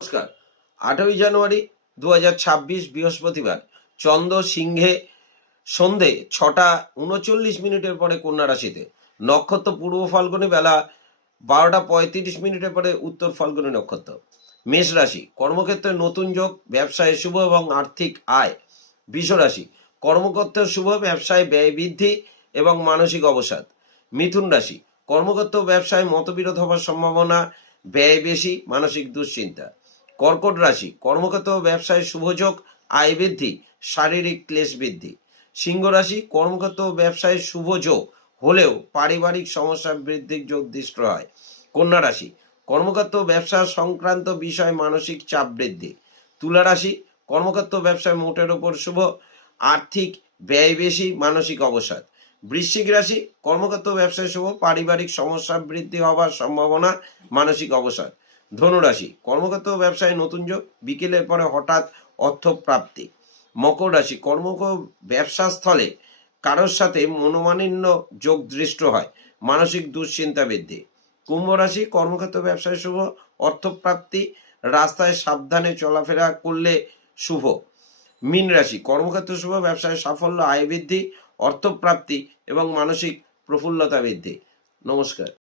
নমস্কার। 8ই জানুয়ারি 2026 বৃহস্পতিবার। চন্দ্র সিংহে সন্ধে 6টা 39 পরে কন্যা রাশিতে। নক্ষত্র পূর্ব ফাল্গুনী বেলা 12টা 35 পরে উত্তর ফাল্গুনী নক্ষত্র। মেষ রাশি, কর্মক্ষেত্রে নতুন যোগ, ব্যবসায় শুভ এবং আর্থিক আয়। বৃষ রাশি, কর্মক্ষেত্রে শুভ, ব্যবসায় ব্যয় বৃদ্ধি এবং মানসিক অবসাদ। মিথুন রাশি, কর্মক্ষেত্র ব্যবসায় মতবিরোধ হওয়ার সম্ভাবনা, ব্যয় বেশি, মানসিক দুশ্চিন্তা। কর্কট রাশি, কর্মক্ষেত্র ব্যবসায় শুভযোগ, আয় বৃদ্ধি, শারীরিক ক্লেশ বৃদ্ধি। সিংহ রাশি, কর্মক্ষেত্র ব্যবসায় শুভযোগ হলেও পারিবারিক সমস্যা বৃদ্ধির যোগ দৃষ্ট হয়। কন্যা রাশি, কর্মক্ষেত্র ব্যবসা সংক্রান্ত বিষয় মানসিক চাপ বৃদ্ধি। তুলা রাশি, কর্মক্ষেত্র ব্যবসায় মোটের ওপর শুভ, আর্থিক ব্যয় বেশি, মানসিক অবসাদ। বৃশ্চিক রাশি, কর্মক্ষেত্র ব্যবসায় শুভ, পারিবারিক সমস্যা বৃদ্ধি হওয়ার সম্ভাবনা, মানসিক অবসাদ। ধনুরাশি, কর্মক্ষেত্র ব্যবসায় নতুন যোগ, বিকেলের পরে হঠাৎ অর্থ প্রাপ্তি। মকর রাশি, ব্যবসা স্থলে কারোর সাথে মনোমালিন্য যোগ দৃষ্ট হয়, মানসিক দুশ্চিন্তা বৃদ্ধি। কুম্ভ রাশি, কর্মক্ষেত্র ব্যবসায় শুভ, অর্থপ্রাপ্তি, রাস্তায় সাবধানে চলাফেরা করলে শুভ। মীন রাশি, কর্মক্ষেত্র শুভ, ব্যবসায় সাফল্য, আয় বৃদ্ধি, অর্থপ্রাপ্তি এবং মানসিক প্রফুল্লতা বৃদ্ধি। নমস্কার।